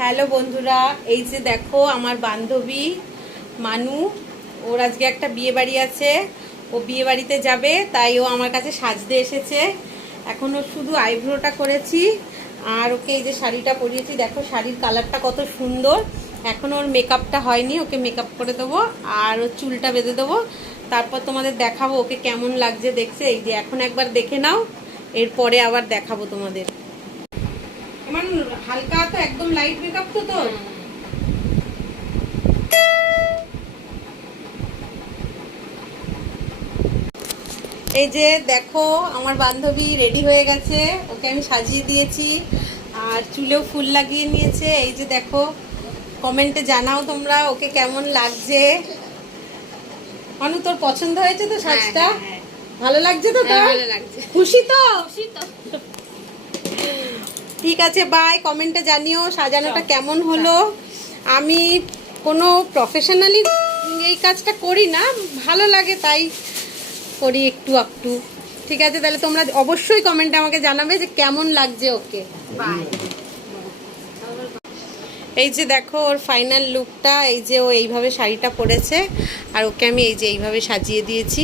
Hello বন্ধুরা, এই যে দেখো আমার বান্ধবী মানু, ওর আজকে একটা বিয়ে বাড়ি আছে। ও বিয়ে বাড়িতে যাবে, তাই ও আমার কাছে সাজতে এসেছে। এখন ওর শুধু আইব্রোটা করেছি আর ওকে এই যে শাড়িটা পরিয়েছি, দেখো শাড়ির কালারটা কত সুন্দর। এখন ওর মেকআপটা হয়নি, ওকে মেকআপ করে দেবো আর ওর চুলটা বেঁধে দেবো। তারপর তোমাদের দেখাবো ওকে কেমন লাগছে দেখছে। এই যে এখন একবার দেখে নাও, এরপরে আবার দেখাবো তোমাদের। আমার হালকা তো একদম লাইট মেকআপ তো তোর। এই যে দেখো আমার বান্ধবী রেডি হয়ে গেছে, ওকে আমি সাজিয়ে দিয়েছি আর চুলেও ফুল লাগিয়ে নিয়েছে। এই যে দেখো, কমেন্টে জানাও তোমরা ওকে কেমন লাগছে। মানু তোর পছন্দ হয়েছে তো সাজটা? ভালো লাগছে তো তোর? ভালো লাগছে। খুশি তো? খুশি তো। ঠিক আছে, বাই। কমেন্টে জানিও সাজানোটা কেমন হলো। আমি কোনো প্রফেশনালি এই কাজটা করি না, ভালো লাগে তাই করি একটু একটু। ঠিক আছে, তাহলে তোমরা অবশ্যই কমেন্টে আমাকে জানাবে যে কেমন লাগছে ওকে। বাই। এই যে দেখো ওর ফাইনাল লুকটা, এই যে ও এইভাবে শাড়িটা পরেছে আর ওকে আমি এই যে এইভাবে সাজিয়ে দিয়েছি।